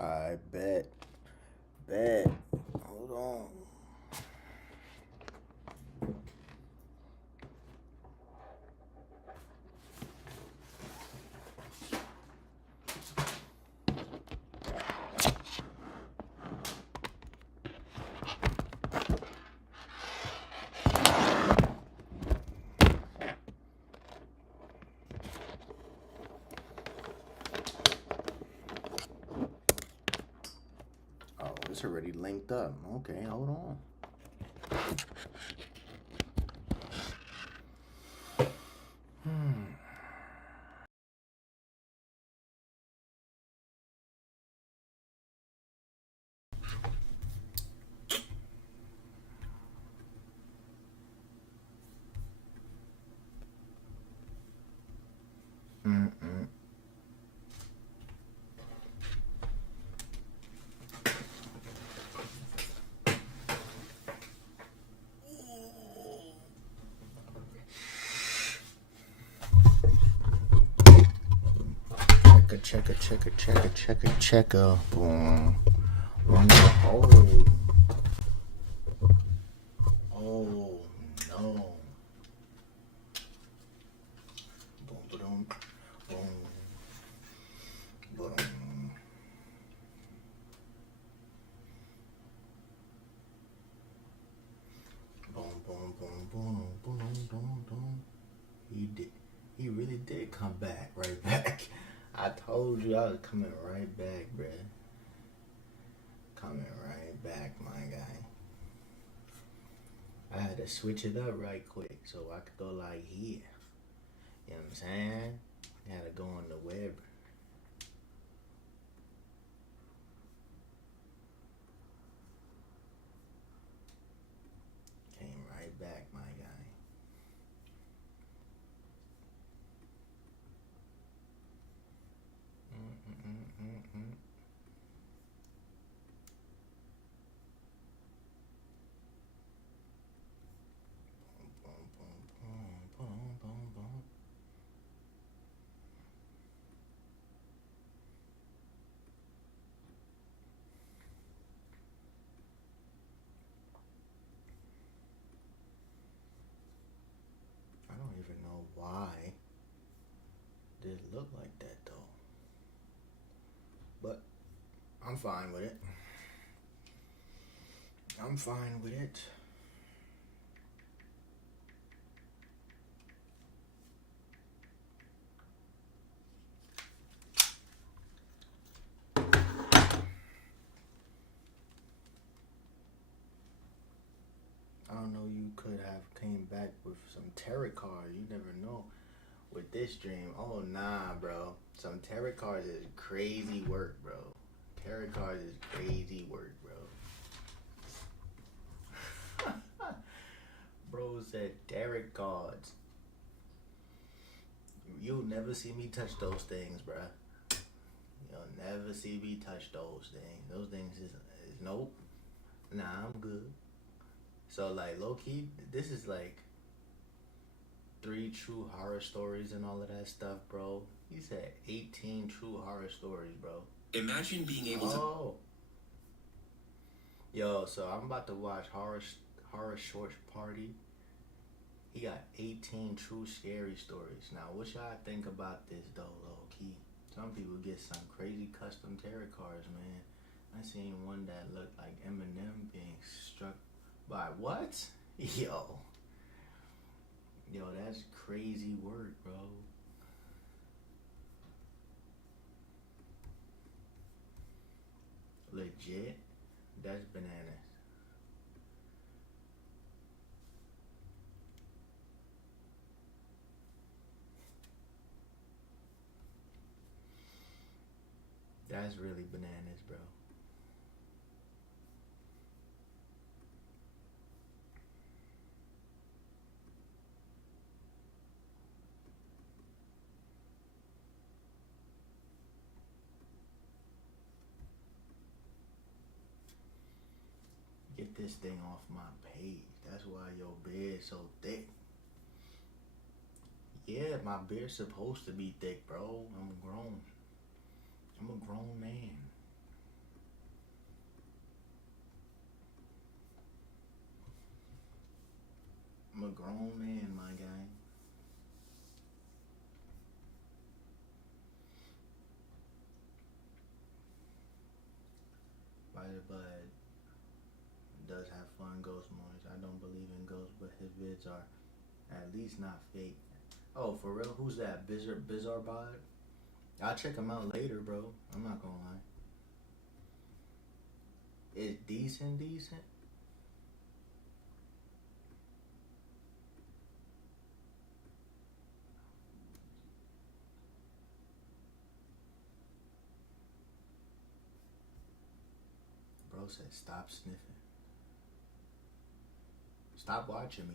I bet. Bet. Hold on. Oh, it's already linked up. Okay, hold on. Hmm. Mm-mm. Checker. Boom. Boom. Oh. Oh no. Boom. Boom. Boom. Boom. Boom. Boom. Boom. Boom. Boom. Boom. Boom. He did. He really did come back. Right back. I told you I was coming right back, bruh. Coming right back, my guy. I had to switch it up right quick so I could go like here. You know what I'm saying? I had to go on the web. Came right back, my guy. Mm-mm-mm-mm-mm. Boom, boom, boom, boom, boom, boom. I don't even know why did it look like that though. But I'm fine with it. I'm fine with it. I don't know. You could have came back with some tarot cards. You never know with this dream. Oh nah, bro. Some tarot cards is crazy work, bro. Tarot cards is crazy work, bro. Bro said tarot cards. You'll never see me touch those things, bro. You'll never see me touch those things. Those things is nope. Nah, I'm good. So like low key, this is like three true horror stories and all of that stuff, bro. He said 18 true horror stories, bro. Imagine being able to. Oh, yo, so I'm about to watch horror short party. He got 18 true scary stories. Now, what y'all think about this though, low key? Some people get some crazy custom tarot cards, man. I seen one that looked like Eminem being struck by what? Yo, yo, that's crazy work, bro. Legit, that's bananas. That's really bananas, bro. Get this thing off my page. That's why your beard's so thick. Yeah, my beard's supposed to be thick, bro. I'm grown. I'm a grown man. grown man, my guy. But does have fun ghost moments. I don't believe in ghosts, but his vids are at least not fake. Oh, for real? Who's that? Bizarre Bod? I'll check him out later, bro. I'm not gonna lie. It's decent. Bro said stop sniffing. Stop watching me.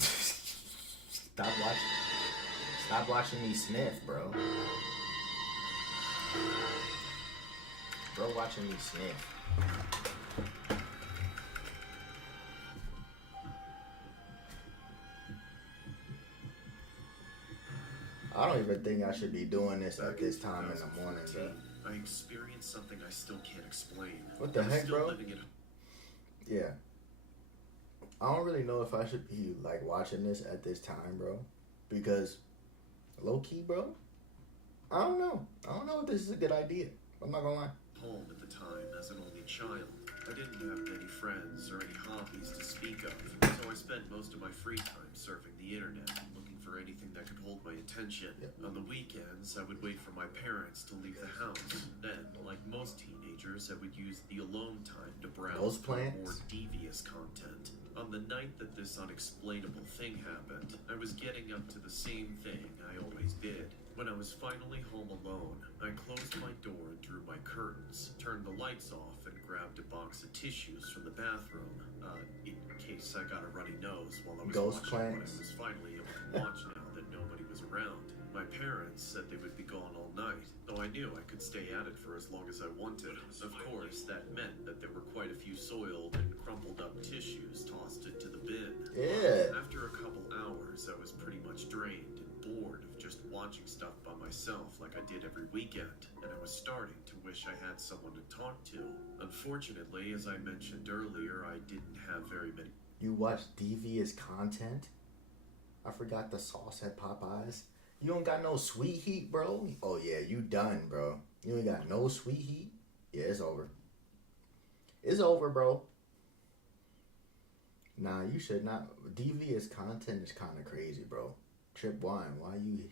Stop watching me sniff, bro. Bro watching me sniff. I don't even think I should be doing this at this time in the morning, bro. I experienced something I still can't explain. What the heck, bro? Yeah. I don't really know if I should be like watching this at this time, bro. Because low key, bro, I don't know. I don't know if this is a good idea. I'm not gonna lie. Home at the time as an only child. I didn't have many friends or any hobbies to speak of, so I spent most of my free time surfing the internet, looking for anything that could hold my attention. On the weekends, I would wait for my parents to leave the house. Then, like most teenagers, I would use the alone time to browse for more devious content. On the night that this unexplainable thing happened, I was getting up to the same thing I always did. When I was finally home alone, I closed my door and drew my curtains, turned the lights off, and grabbed a box of tissues from the bathroom, in case I got a runny nose while I was watching what I was finally able to watch now that nobody was around. My parents said they would be gone all night, though I knew I could stay at it for as long as I wanted. Of course, that meant that there were quite a few soiled and crumpled up tissues tossed into the bin. Yeah. After a couple hours, I was pretty much drained and bored of just watching stuff by myself like I did every weekend, and I was starting to wish I had someone to talk to. Unfortunately, as I mentioned earlier, I didn't have very many. You watch devious content? I forgot the sauce at Popeyes. You don't got no sweet heat, bro? Oh yeah, you done, bro. You ain't got no sweet heat? Yeah, it's over. It's over, bro. Nah, you should not. Devious content is kind of crazy, bro. Trip Wine, why you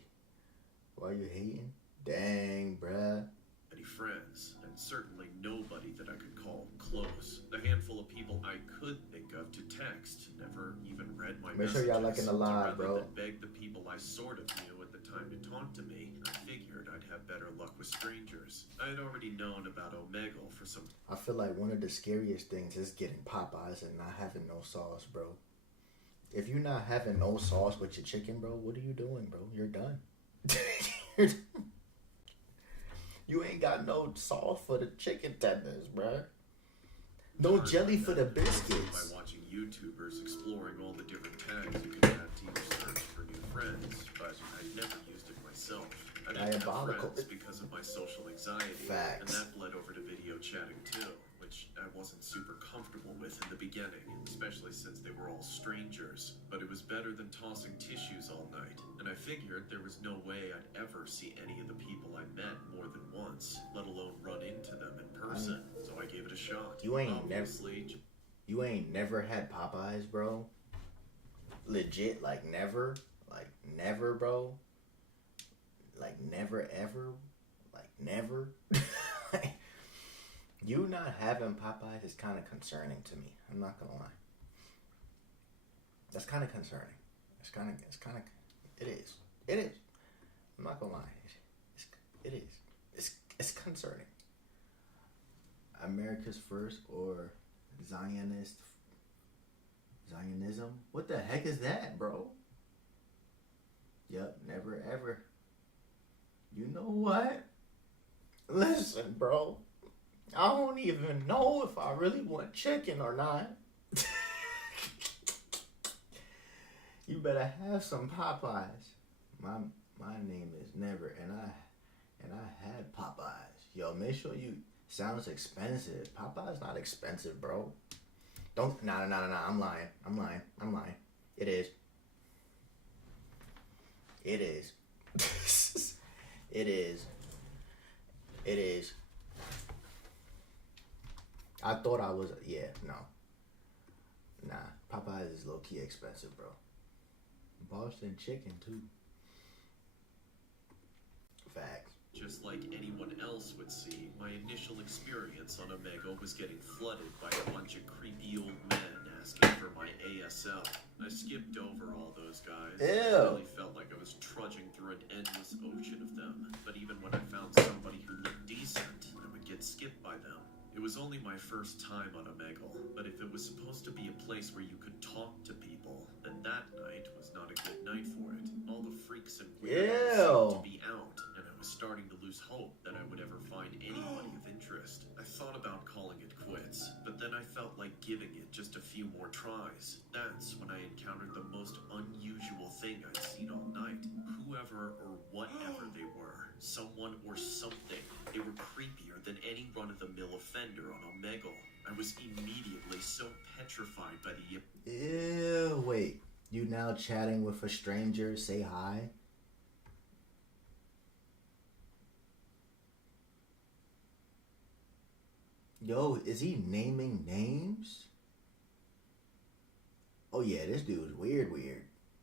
hating? Dang, bruh. Any friends, and certainly nobody that I could call close. The handful of people I could think of to text never even read my messages. Make sure y'all liking the live, bro. Rather than beg the people I sort of knew at the time to talk to me, I figured I'd have better luck with strangers. I had already known about Omegle for some. I feel like one of the scariest things is getting Popeyes and not having no sauce, bro. If you're not having no sauce with your chicken, bro, what are you doing, bro? You're done. You ain't got no sauce for the chicken tenders, bro. No jelly for the biscuits. By watching YouTubers exploring all the different tags you can add to your search for new friends, but I never used it myself. I didn't have friends because of my social anxiety, and that bled over to video chatting too, which I wasn't super comfortable with in the beginning, especially since they were all strangers. But it was better than tossing tissues all night, and I figured there was no way I'd ever see any of the people I met more than once, let alone run into them in person. So I gave it a shot. You ain't never had Popeyes, bro? Legit, like never, bro. Like never ever, like never. You not having Popeyes is kind of concerning to me. I'm not gonna lie. That's kind of concerning. It is. I'm not gonna lie. It is. It's concerning. America's first or Zionism? What the heck is that, bro? Yep, never ever. You know what? Listen, bro. I don't even know if I really want chicken or not. You better have some Popeyes. My name is Never, and I had Popeyes. Yo, make sure you. Sounds expensive. Popeyes not expensive, bro. Don't. Nah. I'm lying. It is. It is. It is. It is. I thought I was. Yeah, no. Nah, Popeyes is low key expensive, bro. Boston chicken too. Facts. Just like anyone else would see, my initial experience on Omegle was getting flooded by a bunch of creepy old men asking for my ASL. I skipped over all those guys. Ew. I really felt like I was trudging through an endless ocean of them. But even when I found somebody who looked decent, I would get skipped by them. It was only my first time on Omegle, but if it was supposed to be a place where you could talk to people, then that night was not a good night for it. All the freaks and weirdos seemed to be out, and I was starting to lose hope that I would ever find anybody of interest. I thought about calling it quits, but then I felt like giving it just a few more tries. That's when I encountered the most unusual thing I'd seen all night. Whoever or whatever they were, someone or something, they were creepier than any run-of-the-mill offender on Omegle. I was immediately so petrified by the... Ew, wait. You now chatting with a stranger, say hi? Yo, is he naming names? Oh yeah, this dude's weird.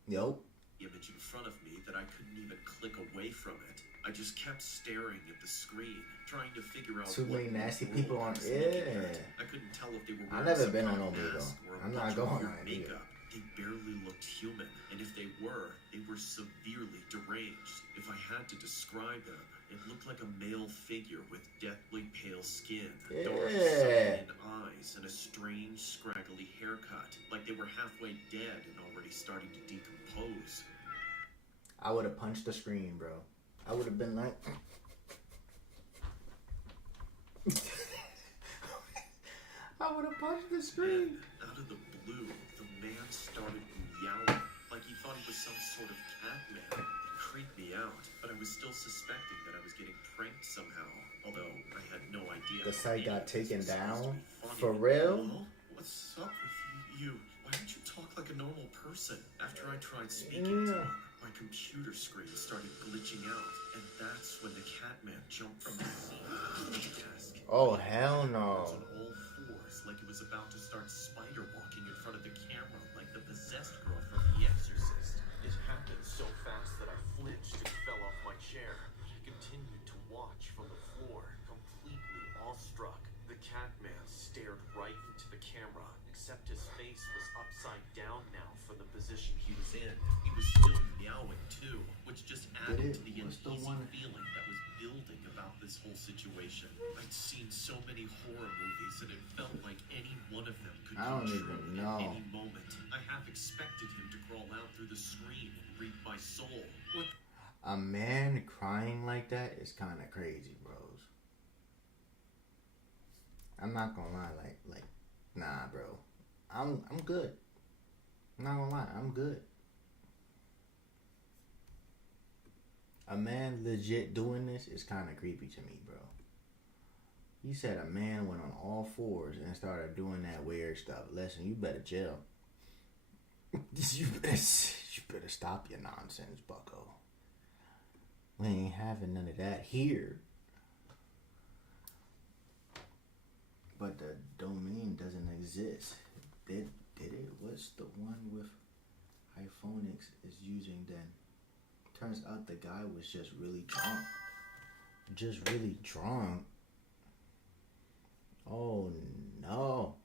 Yo. Image in front of me that I couldn't even click away from it. I just kept staring at the screen, trying to figure out Too what many nasty in the world people on I was looking it. at. I couldn't tell if they were I've wearing never some been on kind of Omegle. mask or a I'm bunch not of going weird on it either. makeup. They barely looked human, and if they were severely deranged. If I had to describe them, it looked like a male figure with deathly pale skin, dark sunken eyes, and a strange, scraggly haircut, like they were halfway dead and already starting to decompose. I would have punched the screen, bro. I would have been like... I would have punched the screen. Then, out of the blue, the man started meowing, like he thought he was some sort of cat man. It creeped me out, but I was still suspecting that I was getting pranked somehow, although I had no idea. The site got taken down? For Funny. real? Hello? What's up with you? Why don't you talk like a normal person? After I tried speaking to him, my computer screen started glitching out, and that's when the cat man jumped from the seat to the desk. Oh, hell no. On all fours, like it was about to start spider walking in front of the camera, like the possessed girl from The Exorcist. It happened so fast that I flinched and fell off my chair. I continued to watch from the floor, completely awestruck. The cat man stared right into the camera, except his face was upside down now from the position he was in. He was still meowing too, which just added to the uneasy feeling that was building about this whole situation. I'd seen so many horror movies that it felt like any one of them could I don't come even true know. at any moment. I half expected him to crawl out through the screen and reap my soul. What? A man crying like that is kind of crazy, bros. I'm not gonna lie, like, nah, bro. I'm good. I'm not gonna lie, I'm good. A man legit doing this is kind of creepy to me, bro. You said a man went on all fours and started doing that weird stuff. Listen, you better chill. you better stop your nonsense, bucko. We ain't having none of that here. But the domain doesn't exist. Did it? What's the one with Hyphonics is using then? Turns out the guy was just really drunk. Just really drunk. Oh no.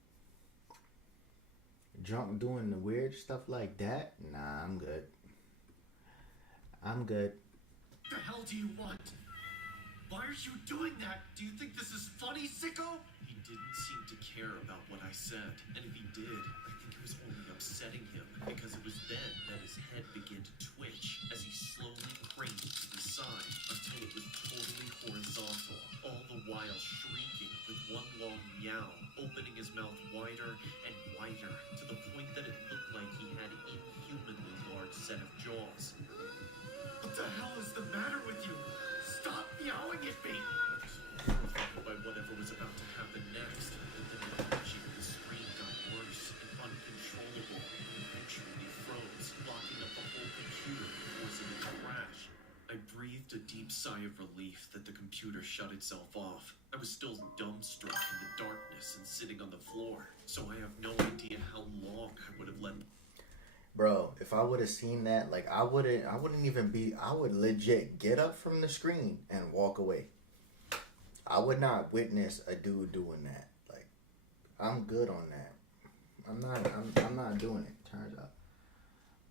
Drunk doing the weird stuff like that? Nah, I'm good. I'm good. What the hell do you want? Why are you doing that? Do you think this is funny, sicko? He didn't seem to care about what I said. And if he did, I think it was only upsetting him, because it was then that his head began to twitch as he slowly craned it to the side until it was totally horizontal, all the while shrieking with one long meow, opening his mouth wider and wider to the point that it looked like he had an inhumanly large set of jaws. What the hell is the matter with you? Stop meowing at me! I was horrified by whatever was about to happen next. And then the twitching of the screen got worse and uncontrollable. Eventually froze, locking up the whole computer, forcing it to crash. sigh of relief that the computer shut itself off. I was still dumbstruck in the darkness and sitting on the floor, so I have no idea how long I would have let. Bro, if I would have seen that, like I wouldn't even be. I would legit get up from the screen and walk away. I would not witness a dude doing that. Like, I'm good on that. I'm not doing it. Turns out.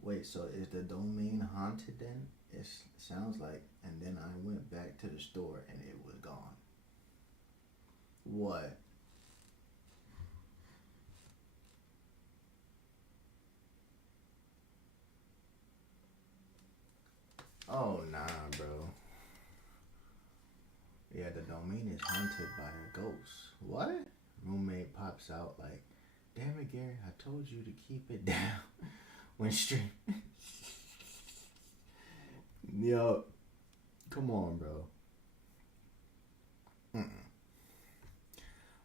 Wait, so is the domain haunted then? It sounds like. And then I went back to the store and it was gone. What? Oh, nah, bro. Yeah, the domain is haunted by a ghost. What? Roommate pops out like, damn it, Gary, I told you to keep it down when stream. Yo, come on, bro.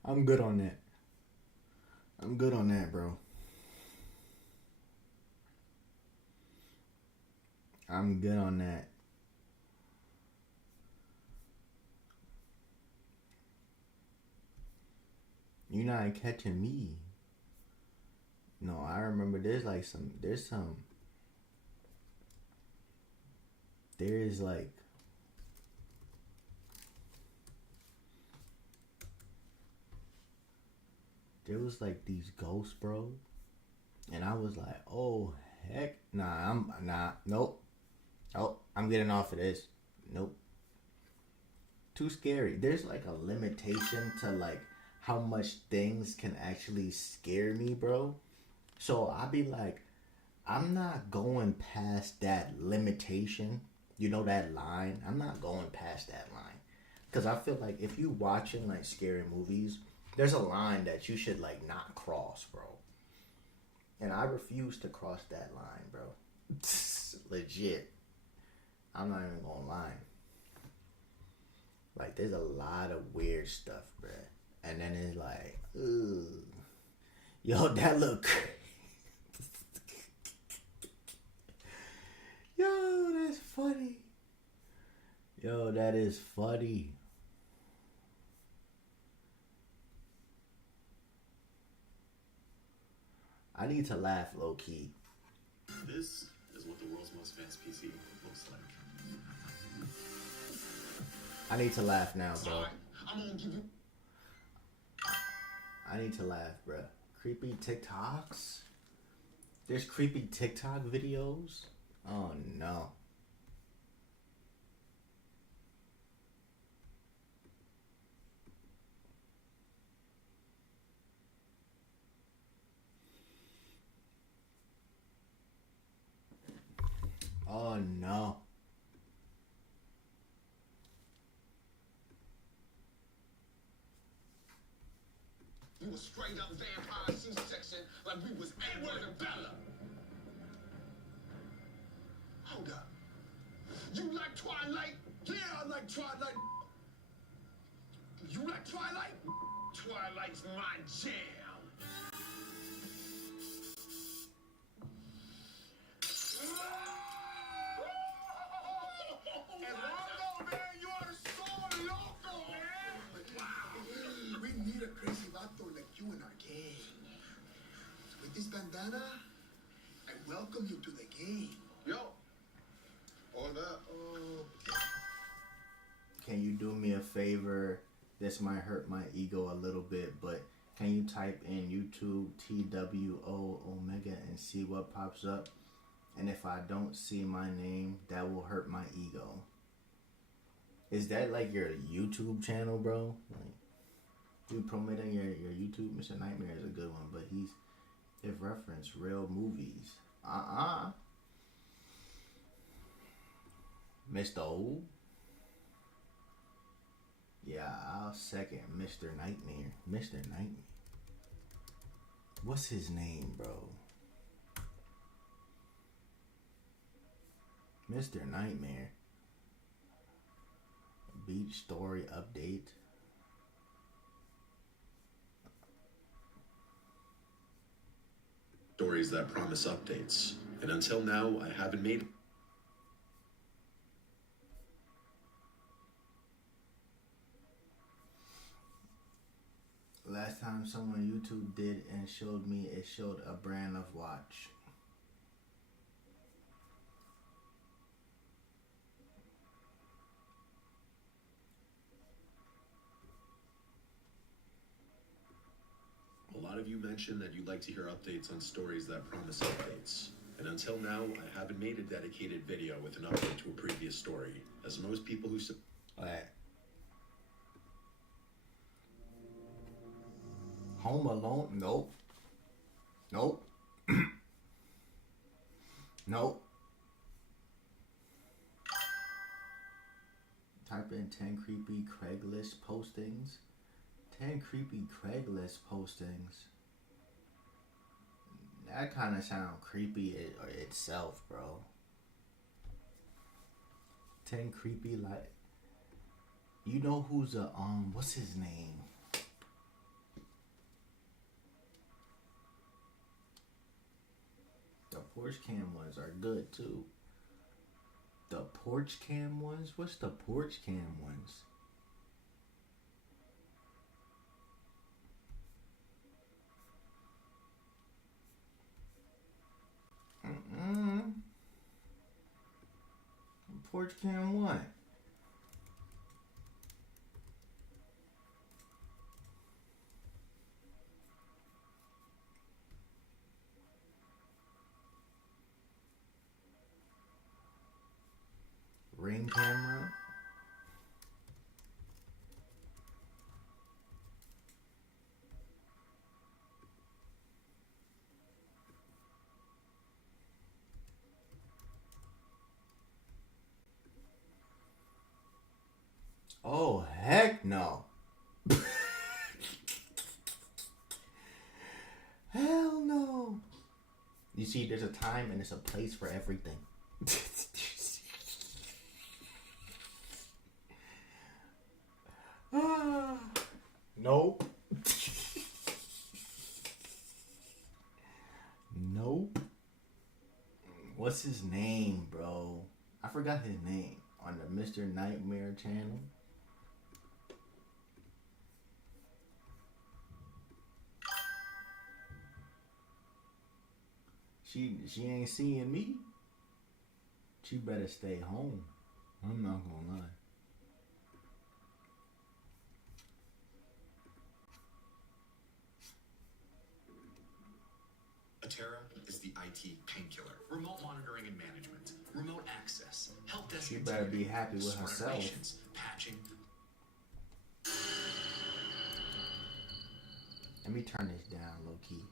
I'm good on that. I'm good on that, bro. I'm good on that. You're not catching me. No, I remember there's like there was like these ghosts, bro. And I was like, oh heck, nope. Oh, I'm getting off of this. Nope. Too scary. There's like a limitation to like how much things can actually scare me, bro. So I be like, I'm not going past that limitation. You know, that line. I'm not going past that line. Because I feel like if you watching like scary movies, there's a line that you should like not cross, bro. And I refuse to cross that line, bro. Legit. I'm not even gonna lie. Like, there's a lot of weird stuff, bro. And then it's like, ooh. Yo, that look crazy. Yo, that's funny. Yo, that is funny. I need to laugh low key. This is what the world's most advanced PC looks like. I need to laugh now, bro. I need to laugh, bro. Creepy TikToks? There's creepy TikTok videos? Oh, no. Oh, no. We was straight up vampire C-section like we was Edward and Bella. Hold up. You like Twilight? Yeah, I like Twilight. You like Twilight? Twilight's my jam. Eduardo, man, you are so loco, man. Wow. We need a crazy vato like you in our gang. With this bandana, I welcome you to the game. Yo. Hola. Can you do me a favor? This might hurt my ego a little bit, but can you type in YouTube TWO Omega and see what pops up? And if I don't see my name, that will hurt my ego. Is that like your YouTube channel, bro? Like, you promoting your YouTube? Mr. Nightmare is a good one, but he's if reference real movies. Mr. O? Yeah, I'll second Mr. Nightmare. Mr. Nightmare. What's his name, bro? Mr. Nightmare. Beach story update. Stories that promise updates. And until now, I haven't made last time someone on YouTube did and showed me, it showed a brand of watch. A lot of you mentioned that you'd like to hear updates on stories that promise updates. And until now, I haven't made a dedicated video with an update to a previous story, as most people who... Alright. Home Alone? Nope. Nope. Nope. Type in 10 creepy Craigslist postings. 10 creepy Craigslist postings. That kind of sound creepy itself, bro. 10 creepy, like, you know who's a what's his name? The porch cam ones are good too. The porch cam ones? What's the porch cam ones? Porch cam what? Ring camera? Oh, heck no. Hell no. You see, there's a time and there's a place for everything. Nope. Nope. What's his name, bro? I forgot his name. On the Mr. Nightmare channel. She ain't seeing me. She better stay home. I'm not gonna lie. Atera is the IT painkiller. Remote monitoring and management, remote access, help desk. She better be happy with herself. Patching. Let me turn this down low key.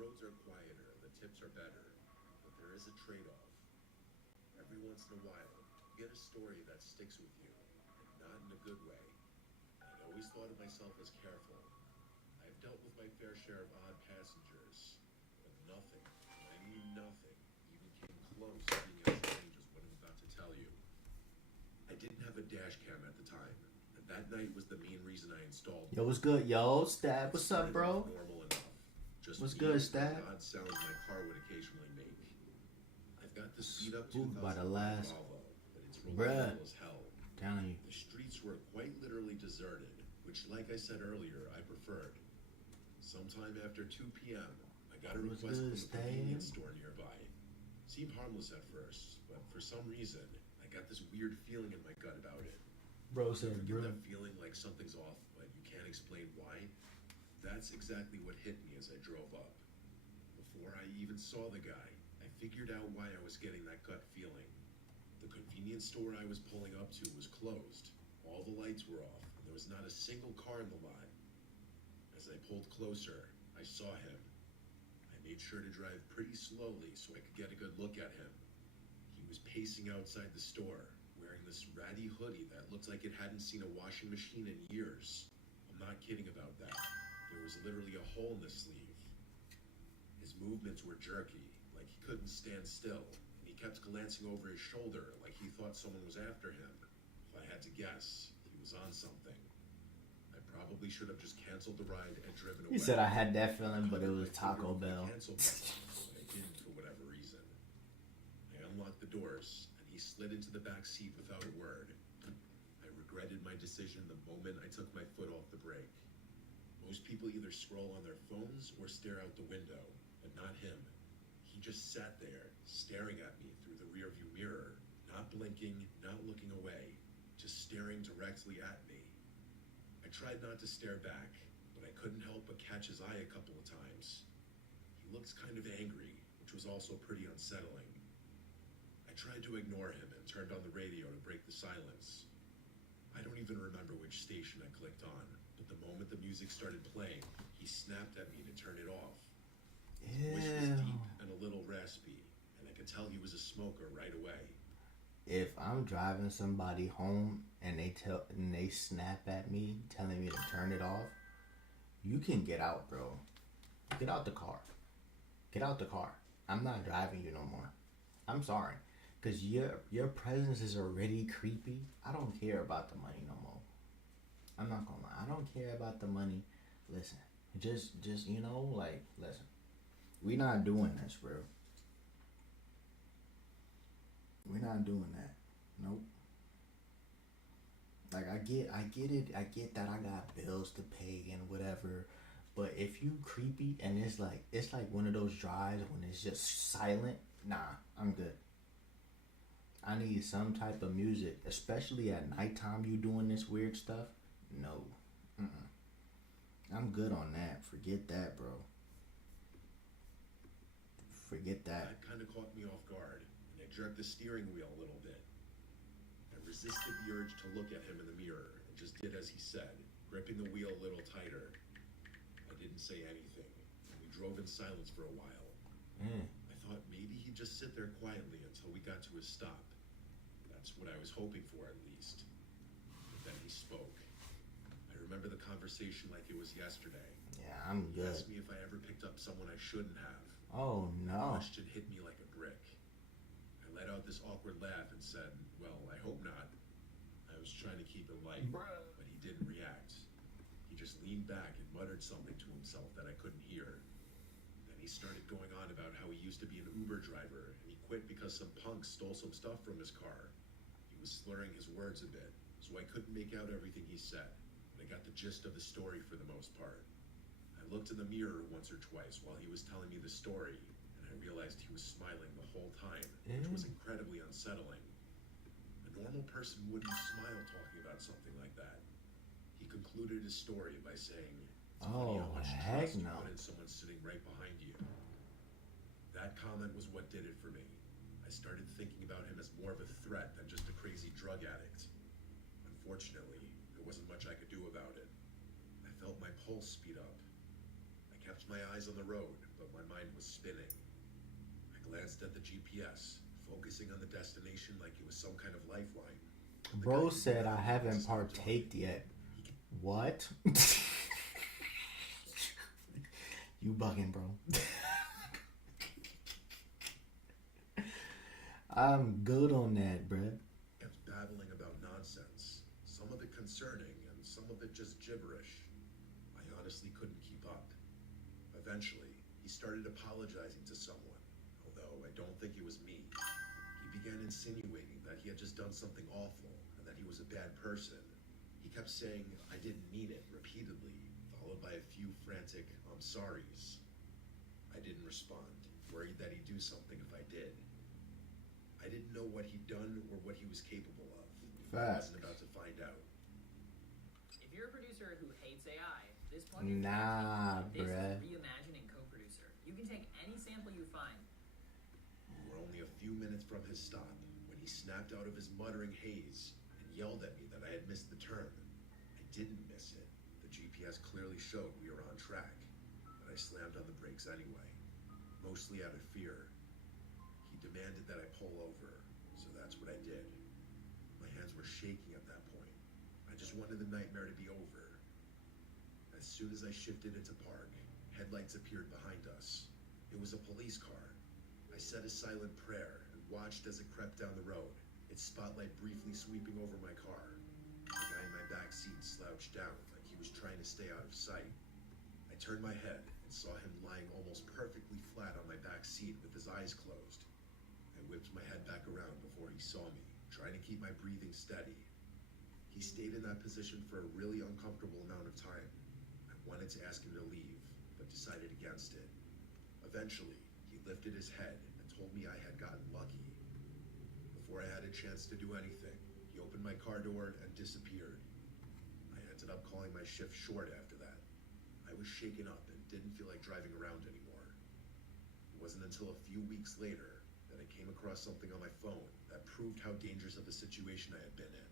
Roads are quieter, the tips are better, but there is a trade-off. Every once in a while, you get a story that sticks with you, and not in a good way. I'd always thought of myself as careful. I've dealt with my fair share of odd passengers, but nothing, and I mean nothing, even came close to being as strange as what I'm about to tell you. I didn't have a dash cam at the time, and that night was the main reason I installed it. Yo, what's good, yo? Stab, what's up, bro? Normal enough. Just what's good, Stab? Odd sounds my car would occasionally make. I've got this beat up Spooked by the last Volvo, but it's reliable as hell. Telling you. The streets were quite literally deserted, which, like I said earlier, I preferred. Sometime after 2 p.m., I got a request from a convenience store nearby. Seemed harmless at first, but for some reason, I got this weird feeling in my gut about it. Bro said, Ever get that feeling like something's off, but you can't explain why? That's exactly what hit me as I drove up. Before I even saw the guy, I figured out why I was getting that gut feeling. The convenience store I was pulling up to was closed. All the lights were off, and there was not a single car in the lot. As I pulled closer, I saw him. I made sure to drive pretty slowly so I could get a good look at him. He was pacing outside the store, wearing this ratty hoodie that looked like it hadn't seen a washing machine in years. I'm not kidding about that. There was literally a hole in the sleeve. His movements were jerky, like he couldn't stand still, and he kept glancing over his shoulder like he thought someone was after him. If I had to guess, he was on something. I probably should have just canceled the ride and driven away. He said I had that feeling, but it was Taco Bell. I did unlocked the doors, and he slid into the back seat without a word. I regretted my decision the moment I took my foot off the brake. Most people either scroll on their phones or stare out the window, but not him. He just sat there, staring at me through the rearview mirror, not blinking, not looking away, just staring directly at me. I tried not to stare back, but I couldn't help but catch his eye a couple of times. He looked kind of angry, which was also pretty unsettling. I tried to ignore him and turned on the radio to break the silence. I don't even remember which station I clicked on, but the moment the music started playing, he snapped at me to turn it off. His voice was deep and a little raspy, and I could tell he was a smoker right away. If I'm driving somebody home and they snap at me telling me to turn it off, you can get out, bro. Get out the car. Get out the car. I'm not driving you no more. I'm sorry. Because your presence is already creepy. I don't care about the money no more. I'm not gonna lie. I don't care about the money. Listen. Just listen. We not doing this, bro. We're not doing that. Nope. Like I get it. I get that I got bills to pay and whatever. But if you creepy and it's like one of those drives when it's just silent, nah, I'm good. I need some type of music, especially at nighttime. You doing this weird stuff? No, I'm good on that. Forget that, bro. Forget that. That kind of caught me off guard, and I jerked the steering wheel a little bit. I resisted the urge to look at him in the mirror and just did as he said, gripping the wheel a little tighter. I didn't say anything, and we drove in silence for a while. I thought maybe he'd just sit there quietly until we got to his stop. That's what I was hoping for, at least. But then he spoke. I remember the conversation like it was yesterday. Yeah, I'm He good. asked me if I ever picked up someone I shouldn't have. Oh The no. question hit me like a brick. I let out this awkward laugh and said, well, I hope not. I was trying to keep it light, but he didn't react. He just leaned back and muttered something to himself that I couldn't hear. Then he started going on about how he used to be an Uber driver, and he quit because some punk stole some stuff from his car. He was slurring his words a bit, so I couldn't make out everything he said, but I got the gist of the story for the most part. I looked in the mirror once or twice while he was telling me the story, and I realized he was smiling the whole time, which was incredibly unsettling. A normal person wouldn't smile talking about something like that. He concluded his story by saying, "It's funny how much heck trust you no. put in someone sitting right behind you." That comment was what did it for me. I started thinking about him as more of a threat than just a crazy drug addict. Unfortunately, there wasn't much I could do about it. I felt my pulse speed up. I kept my eyes on the road, but my mind was spinning. I glanced at the GPS, focusing on the destination like it was some kind of lifeline. The guy Bro who said I was haven't stopped talking. partaked yet. What? You bugging, bro. I'm good on that, bruh. Kept babbling about nonsense, some of it concerning and some of it just gibberish. I honestly couldn't keep up. Eventually, he started apologizing to someone, although I don't think it was me. He began insinuating that he had just done something awful and that he was a bad person. He kept saying, "I didn't mean it," repeatedly, followed by a few frantic "I'm sorries." I didn't respond, worried that he'd do something if I did. I didn't know what he'd done or what he was capable of. I wasn't about to find out. If you're a producer who hates AI, this plugin Nah, this bruh. is Reimagining Co-Producer. You can take any sample you find. We were only a few minutes from his stop when he snapped out of his muttering haze and yelled at me that I had missed the turn. I didn't miss it. The GPS clearly showed we were on track, but I slammed on the brakes anyway, mostly out of fear. He demanded that I pull over, so that's what I did. My hands were shaking at that point. I just wanted the nightmare to be over. As soon as I shifted into park, headlights appeared behind us. It was a police car. I said a silent prayer and watched as it crept down the road, its spotlight briefly sweeping over my car. The guy in my back seat slouched down like he was trying to stay out of sight. I turned my head and saw him lying almost perfectly flat on my back seat with his eyes closed. I whipped my head back around before he saw me, trying to keep my breathing steady. He stayed in that position for a really uncomfortable amount of time. I wanted to ask him to leave, but decided against it. Eventually, he lifted his head and told me I had gotten lucky. Before I had a chance to do anything, he opened my car door and disappeared. I ended up calling my shift short after that. I was shaken up and didn't feel like driving around anymore. It wasn't until a few weeks later that I came across something on my phone that proved how dangerous of a situation I had been in.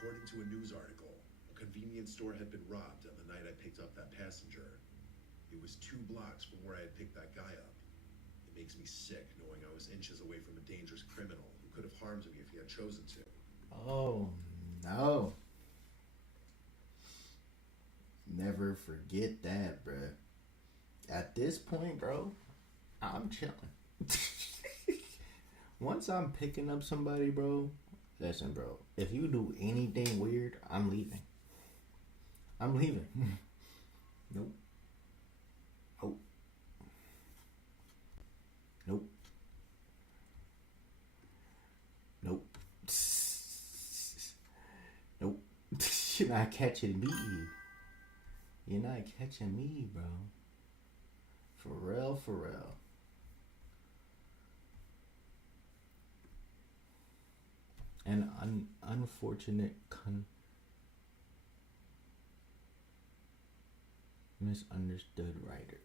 According to a news article, a convenience store had been robbed on the night I picked up that passenger. It was 2 blocks from where I had picked that guy up. It makes me sick knowing I was inches away from a dangerous criminal who could have harmed me if he had chosen to. Oh, no. Never forget that, bruh. At this point, bro, I'm chilling. Once I'm picking up somebody, bro, listen, bro, if you do anything weird, I'm leaving. I'm leaving. Nope. Nope. Nope. Nope. Nope. You're not catching me. You're not catching me, bro. For real, for real. An unfortunate misunderstood writer.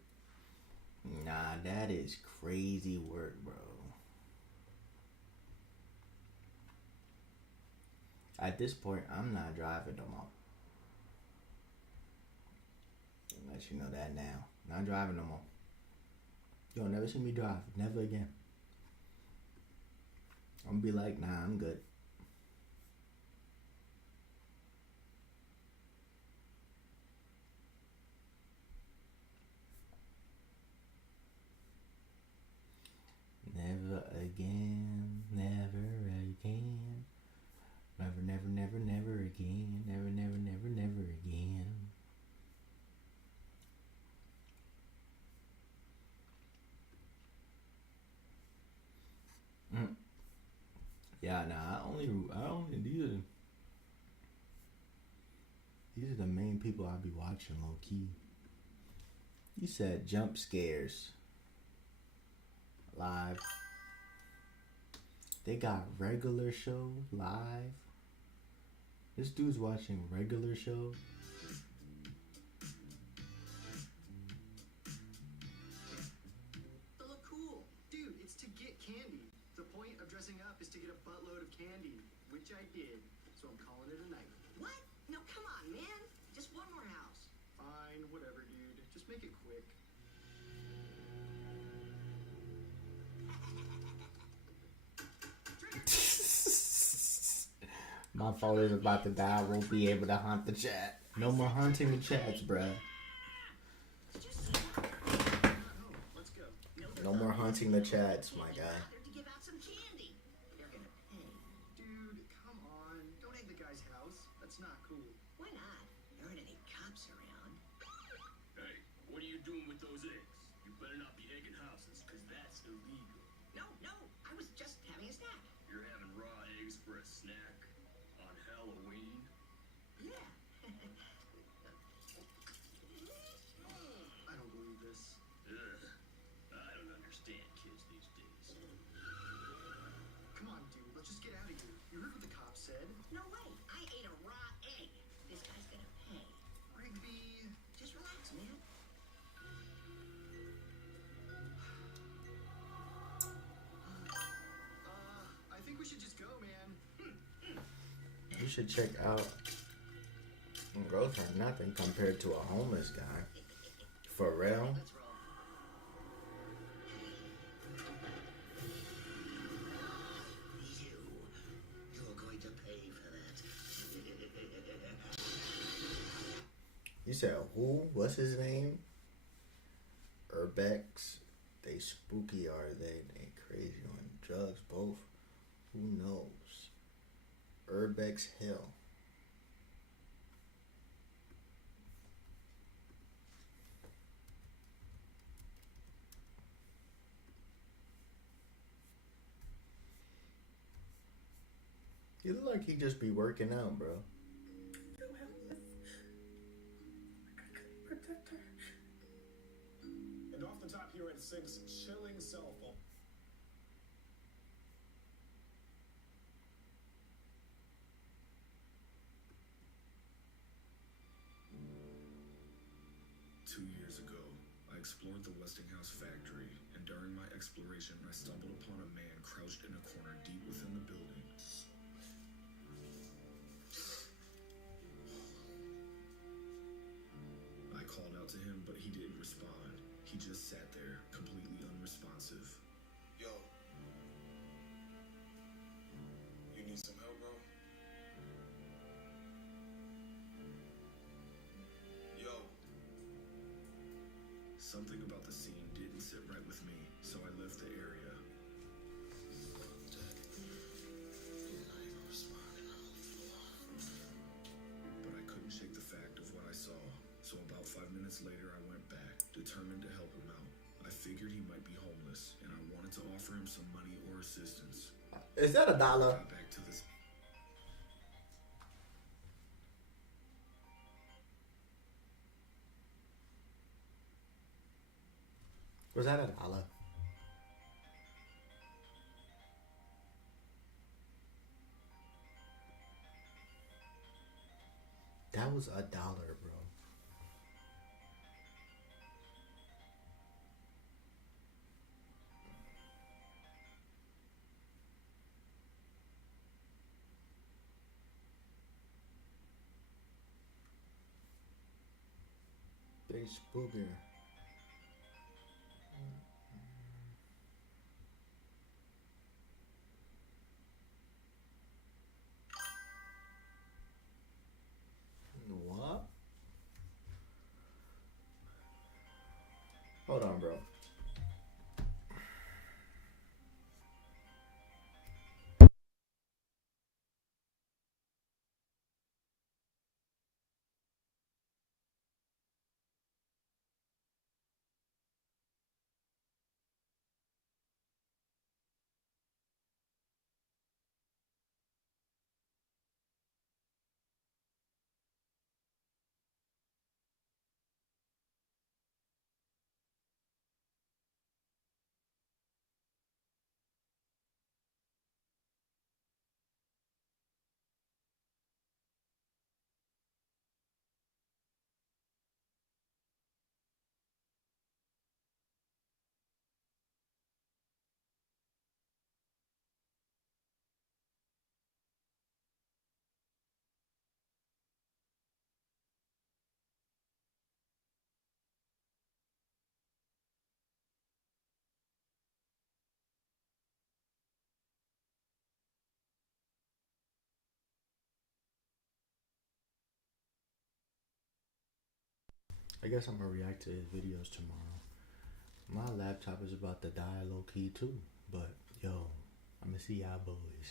Nah, that is crazy work, bro. At this point, I'm not driving no more. I'll let you know that now. Not driving no more. You'll never see me drive. Never again. I'm gonna be like, nah, I'm good. Never again, never again. Never, never, never, never again. Never, never, never, never again. Yeah, nah, I only, these are the main people I be watching low key. You said jump scares. Live. They got regular show live. This dude's watching regular show. To look cool. Dude, it's to get candy. The point of dressing up is to get a buttload of candy, which I did. So I'm calling it a night. What? No, come on, man. Just one more house. Fine, whatever, dude. Just make it quick. My phone is about to die. I won't be able to haunt the chat. No more haunting the chats, bruh. Did you see that? Oh, let's go. No more haunting the chats, my guy. Bothered to give out some candy. They're gonna pay. Dude, come on. Don't egg the guy's house. That's not cool. Why not? There aren't any cops around. Hey, what are you doing with those eggs? You better not be egging houses, because that's illegal. No, I was just having a snack. You're having raw eggs for a snack on Halloween? Yeah. I don't believe this. Ugh, I don't understand kids these days. Come on, dude. Let's just get out of here. You heard what the cops said. No way. I ate a raw egg. This guy's gonna pay. Rigby. Just relax, man. I think we should just go, man. You should check out Growth or Nothing compared to a homeless guy. For real? Let's roll. You're going to pay for that. You said who? What's his name? Urbex. They spooky, are they? They crazy on drugs, both. Who knows? Urbex Hill. You look like he just be working out, bro. And off the top here at 6, chilling cell phone. Years ago, I explored the Westinghouse factory, and during my exploration, I stumbled upon a man crouched in a corner deep within the building. I called out to him, but he didn't respond. He just sat there, completely unresponsive. Yo. You need some help, bro? Yo. Something about the scene didn't sit right with me, so I left the area. But I couldn't shake the fact of what I saw, so about 5 minutes later I went back, determined to help him out. I figured he might be homeless, and I wanted to offer him some money or assistance. Is that $1? Got back to this. Was that $1? That was $1, bro. Big spooker. What? Hold on, bro. I guess I'm gonna react to his videos tomorrow. My laptop is about to die low key too, but yo, I'm gonna see y'all boys.